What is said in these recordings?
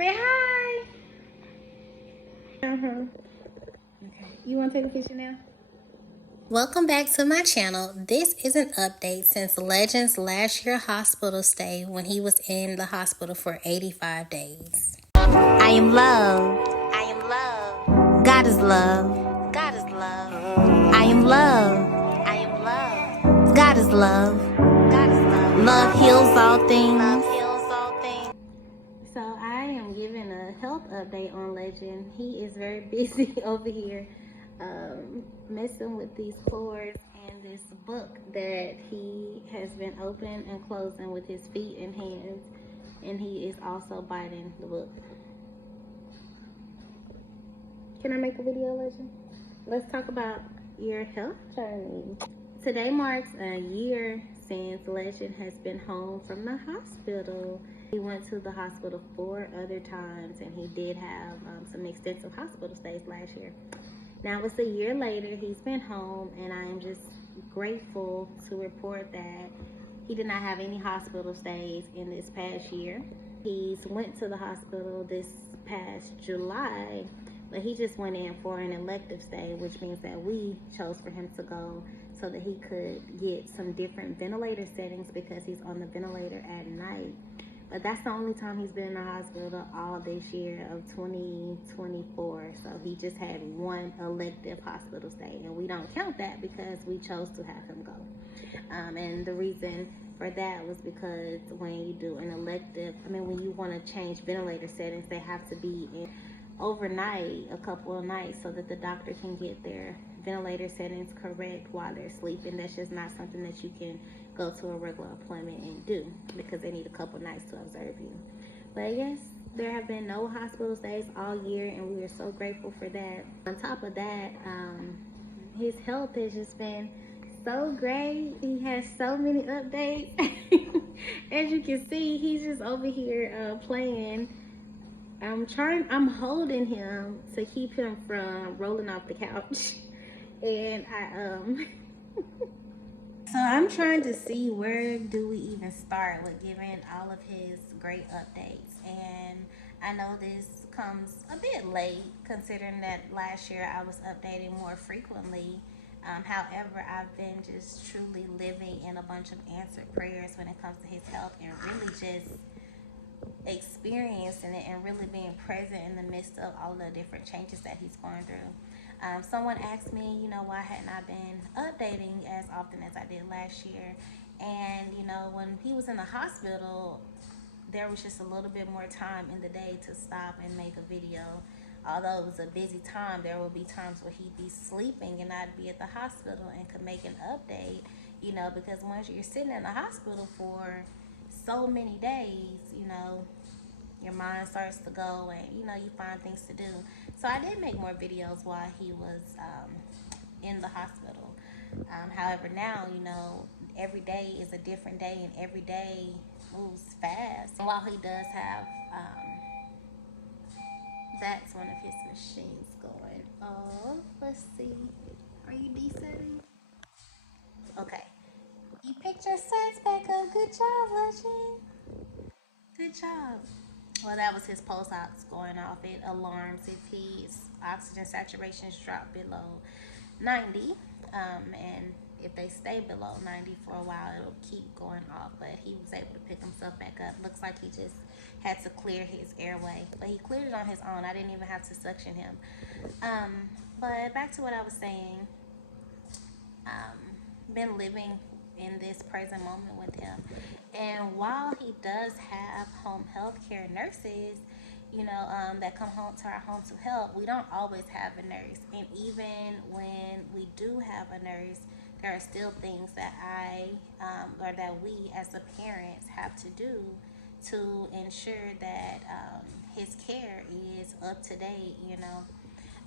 Say hi. Okay. You want to take a picture now? Welcome back to my channel. This is an update since Legend's last year hospital stay when he was in the hospital for 85 days. I am love. I am love. God is love. God is love. I am love. I am love. God is love. God is love. Love heals all things. Love heals all things. So I am giving a health update on Legend. He is very busy over here messing with these cords and this book that he has been opening and closing with his feet and hands. And he is also biting the book. Can I make a video, Legend? Let's talk about your health journey. Today marks a year since Legend has been home from the hospital. He went to the hospital 4 other times, and he did have some extensive hospital stays last year. Now it's a year later, he's been home, and I am just grateful to report that he did not have any hospital stays in this past year. He's went to the hospital this past July, but he just went in for an elective stay, which means that we chose for him to go so that he could get some different ventilator settings because he's on the ventilator at night. But that's the only time he's been in the hospital all this year of 2024. So he just had one elective hospital stay, and we don't count that because we chose to have him go. And the reason for that was because when you do an elective, when you want to change ventilator settings, they have to be in overnight, a couple of nights, so that the doctor can get their ventilator settings correct while they're sleeping. That's just not something that you can go to a regular appointment and do because they need a couple nights to observe you. But yes, there have been no hospital stays all year, and we are so grateful for that. On top of that, his health has just been so great. He has so many updates. As you can see, he's just over here playing. I'm holding him to keep him from rolling off the couch. And so I'm trying to see where do we even start with giving all of his great updates. And I know this comes a bit late considering that last year I was updating more frequently. However, I've been just truly living in a bunch of answered prayers when it comes to his health, and really just experiencing it and really being present in the midst of all the different changes that he's going through. Someone asked me, why hadn't I been updating as often as I did last year? And, when he was in the hospital, there was just a little bit more time in the day to stop and make a video. Although it was a busy time, there would be times where he'd be sleeping and I'd be at the hospital and could make an update, because once you're sitting in the hospital for so many days, your mind starts to go and, you find things to do. So I did make more videos while he was in the hospital. However, now, every day is a different day and every day moves fast. And while he does have, that's one of his machines going off. Let's see. Are you desetting? Okay. You picked your sets back up. Good job, Legend. Good job. Well, that was his pulse ox going off. It alarms if his oxygen saturations drop below 90. And if they stay below 90 for a while, it'll keep going off. But he was able to pick himself back up. Looks like he just had to clear his airway. But he cleared it on his own. I didn't even have to suction him. But back to what I was saying. Been living in this present moment with him, and while he does have home health care nurses, that come home to our home to help, we don't always have a nurse. And even when we do have a nurse, there are still things that or that we as the parents have to do to ensure that his care is up to date.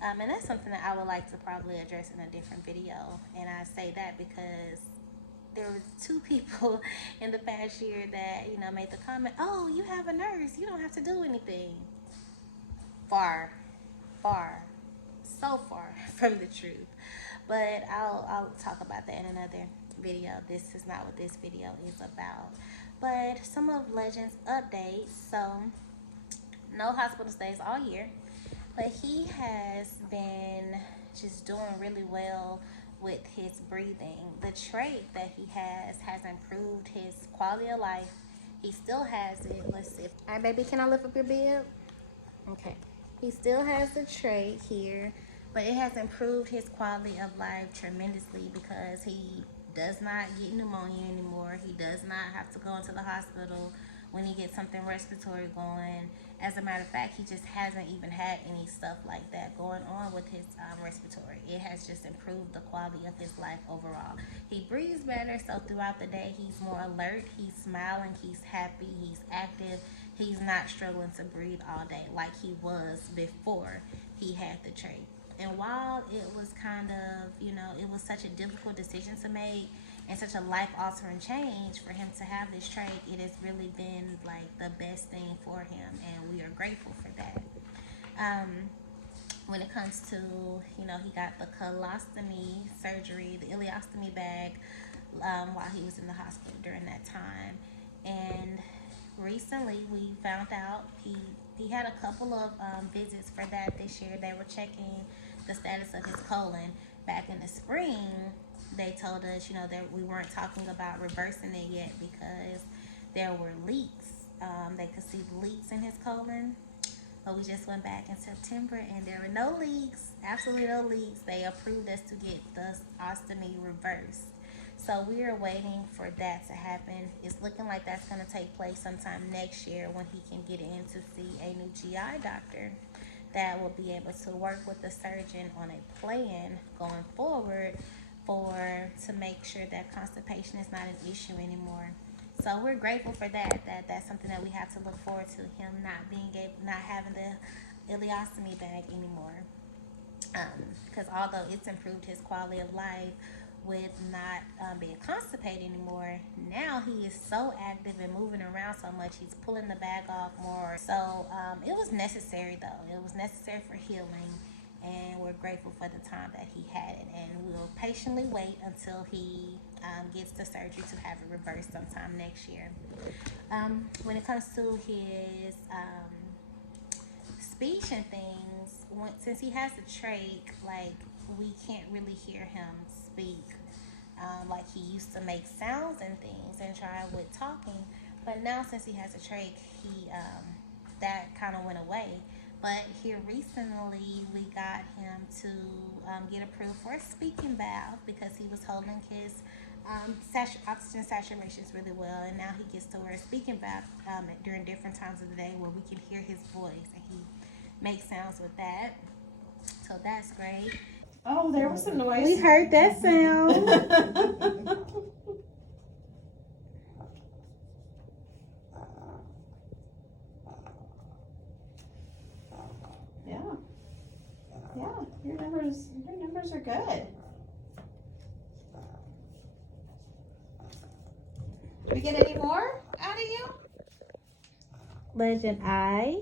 And that's something that I would like to probably address in a different video. And I say that because there was 2 people in the past year that, made the comment, oh, you have a nurse, you don't have to do anything. Far, so far from the truth. But I'll talk about that in another video. This is not what this video is about. But some of Legend's updates. So no hospital stays all year. But he has been just doing really well with his breathing. The trait that he has improved his quality of life. He still has it. Let's see. All right, baby, can I lift up your bib? Okay. He still has the trait here, but it has improved his quality of life tremendously because he does not get pneumonia anymore. He does not have to go into the hospital when he gets something respiratory going. As a matter of fact, he just hasn't even had any stuff like that going on with his respiratory. It has just improved the quality of his life overall. He breathes better, so throughout the day, he's more alert, he's smiling, he's happy, he's active. He's not struggling to breathe all day like he was before he had the trait. And while it was kind of, it was such a difficult decision to make and such a life-altering change for him to have this trait, it has really been like the best thing for him, and we are grateful for that. When it comes to, he got the colostomy surgery, the ileostomy bag, while he was in the hospital during that time. And recently we found out he had a couple of visits for that this year. They were checking the status of his colon. Back in the spring, they told us, that we weren't talking about reversing it yet because there were leaks. They could see leaks in his colon. But we just went back in September and there were no leaks, absolutely no leaks. They approved us to get the ostomy reversed. So we are waiting for that to happen. It's looking like that's going to take place sometime next year when he can get in to see a new GI doctor that will be able to work with the surgeon on a plan going forward to make sure that constipation is not an issue anymore. So we're grateful for that. That's something that we have to look forward to, him not having the ileostomy bag anymore. Because although it's improved his quality of life with not being constipated anymore, now he is so active and moving around so much, he's pulling the bag off more. So it was necessary though. It was necessary for healing, and we're grateful for the time that he had it, and we'll patiently wait until he gets the surgery to have it reversed sometime next year. When it comes to his speech and things, since he has the trach, like, we can't really hear him speak like he used to make sounds and things and try with talking. But now since he has a trach, that kind of went away. But here recently, we got him to get approved for a speaking valve because he was holding his oxygen saturations really well, and now he gets to wear a speaking valve during different times of the day where we can hear his voice, and he makes sounds with that. So that's great. Oh, there was some noise. We heard that sound. Yeah. Yeah, your numbers are good. Did we get any more out of you? Legend I.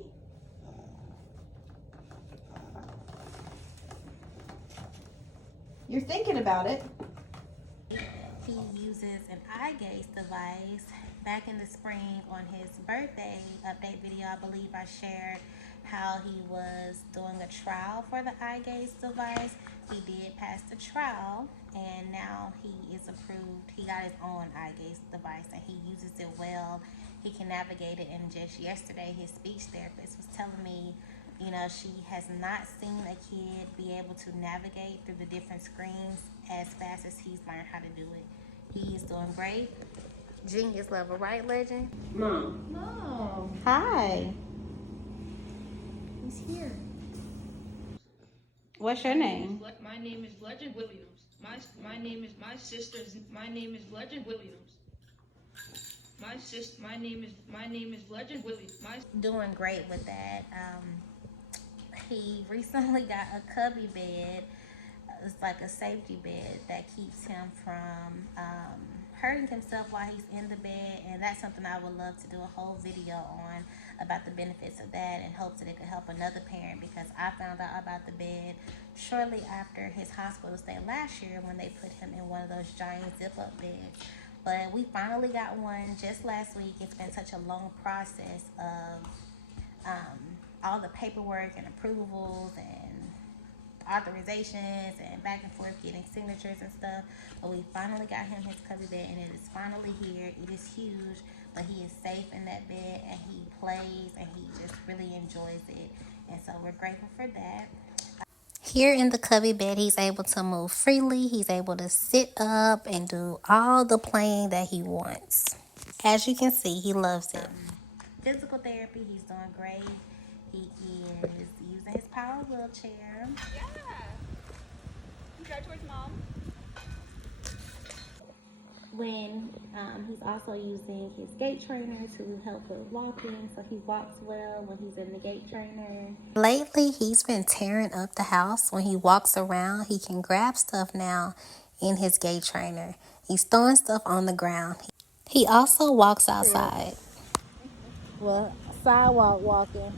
You're thinking about it. He uses an eye gaze device. Back in the spring on his birthday update video, I believe I shared how he was doing a trial for the eye gaze device. He did pass the trial, and now he is approved. He got his own eye gaze device, and he uses it well. He can navigate it, and just yesterday, his speech therapist was telling me, she has not seen a kid be able to navigate through the different screens as fast as he's learned how to do it. He's doing great. Genius level, right, Legend? Mom. No. Hi. He's here. What's your name? My name is Legend Williams. My name is Legend Williams. My name is Legend Williams. Doing great with that. He recently got a cubby bed. It's like a safety bed that keeps him from hurting himself while he's in the bed, and that's something I would love to do a whole video on about the benefits of that, and hope that it could help another parent, because I found out about the bed shortly after his hospital stay last year when they put him in one of those giant zip-up beds. But we finally got one just last week. It's been such a long process of all the paperwork and approvals and authorizations and back and forth getting signatures and stuff. But we finally got him his cubby bed, and it is finally here. It is huge, but he is safe in that bed, and he plays, and he just really enjoys it. And so we're grateful for that. Here in the cubby bed, he's able to move freely. He's able to sit up and do all the playing that he wants. As you can see, he loves it. Physical therapy, he's doing great. He is using his power wheelchair. Yeah. You drive towards mom. When he's also using his gait trainer to help with walking, so he walks well when he's in the gait trainer. Lately, he's been tearing up the house. When he walks around, he can grab stuff now in his gait trainer. He's throwing stuff on the ground. He also walks outside. Well, sidewalk walking.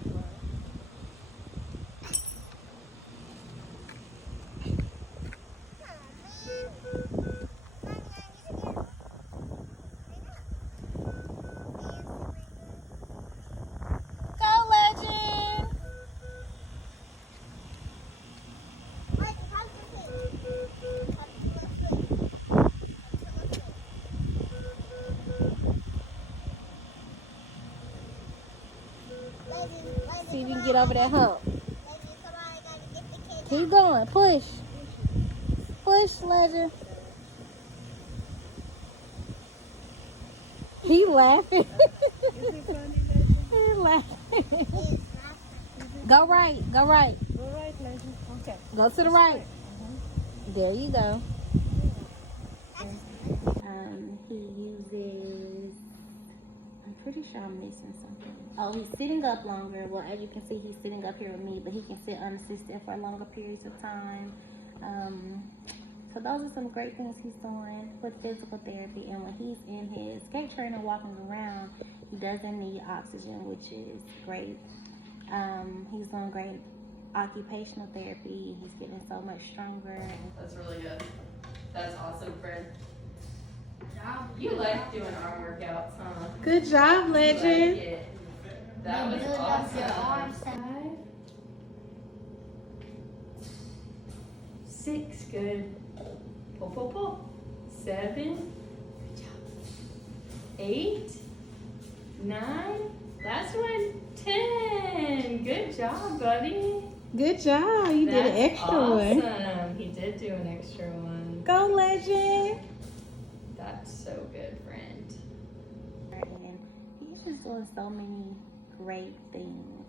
Go, Legend! See if you can get over that hump. Keep going. Push. Push, Legend. He laughing. He laughing. Go right. Go right. Go right, Legend. Okay. Go to the right. There you go. He uses, I'm pretty sure I'm missing something. Oh, he's sitting up longer. Well, as you can see, he's sitting up here with me, but he can sit unassisted for longer periods of time. So those are some great things he's doing with physical therapy. And when he's in his skate trainer walking around, he doesn't need oxygen, which is great. He's doing great occupational therapy. He's getting so much stronger. That's really good. That's awesome, friend. You like doing arm workouts, huh? Good job, Legend. You like it. That was awesome. 5, 6, good. Pull, pull, pull. 7, good job. 8, 9, last one, 10. Good job, buddy. Good job. You did an extra one. Awesome. He did do an extra one. Go, Legend. That's so good, friend. And he's just doing so many great things.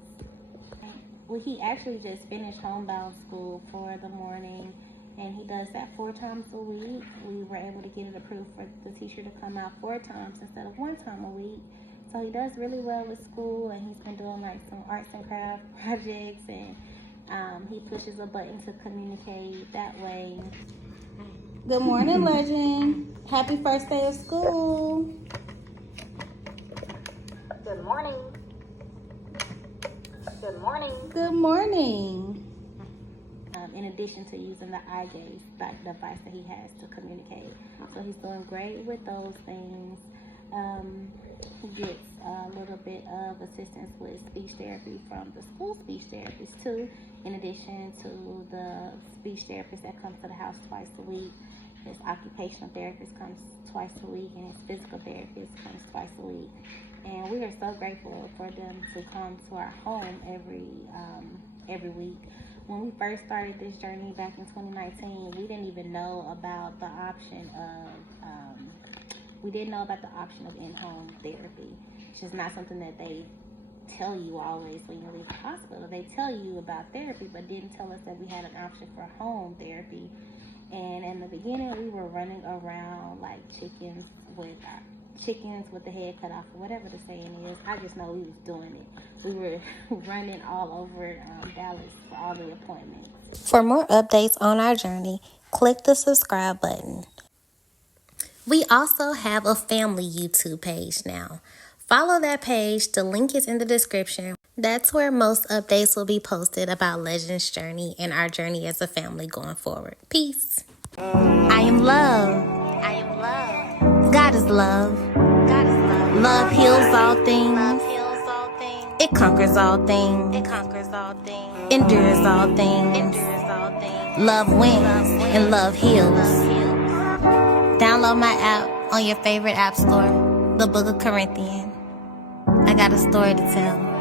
Well, he actually just finished homebound school for the morning, and he does that 4 times a week. We were able to get it approved for the teacher to come out 4 times instead of 1 time a week. So he does really well with school, and he's been doing like some arts and craft projects, and he pushes a button to communicate that way. Good morning, Legend. Happy first day of school. Good morning. Good morning. Good morning. In addition to using the eye gaze device that he has to communicate. So he's doing great with those things. He gets a little bit of assistance with speech therapy from the school speech therapist too, in addition to the speech therapist that comes to the house twice a week. His occupational therapist comes twice a week, and his physical therapist comes twice a week. And we are so grateful for them to come to our home every week. When we first started this journey back in 2019, we didn't even know about the option of in-home therapy. It's just not something that they tell you always when you leave the hospital. They tell you about therapy, but didn't tell us that we had an option for home therapy. And in the beginning, we were running around like chickens with the head cut off, or whatever the saying is. I just know we was doing it. We were running all over Dallas for all the appointments. For more updates on our journey, click the subscribe button. We also have a family YouTube page now. Follow that page. The link is in the description. That's where most updates will be posted about Legend's journey and our journey as a family going forward. Peace. I am love. I am love. God is love. God is love. Love heals all things. Love heals all things. It conquers all things. It conquers all things. Endures all things. Endures all things. Love wins and love heals. Download my app on your favorite app store, The Book of Corinthians. I got a story to tell.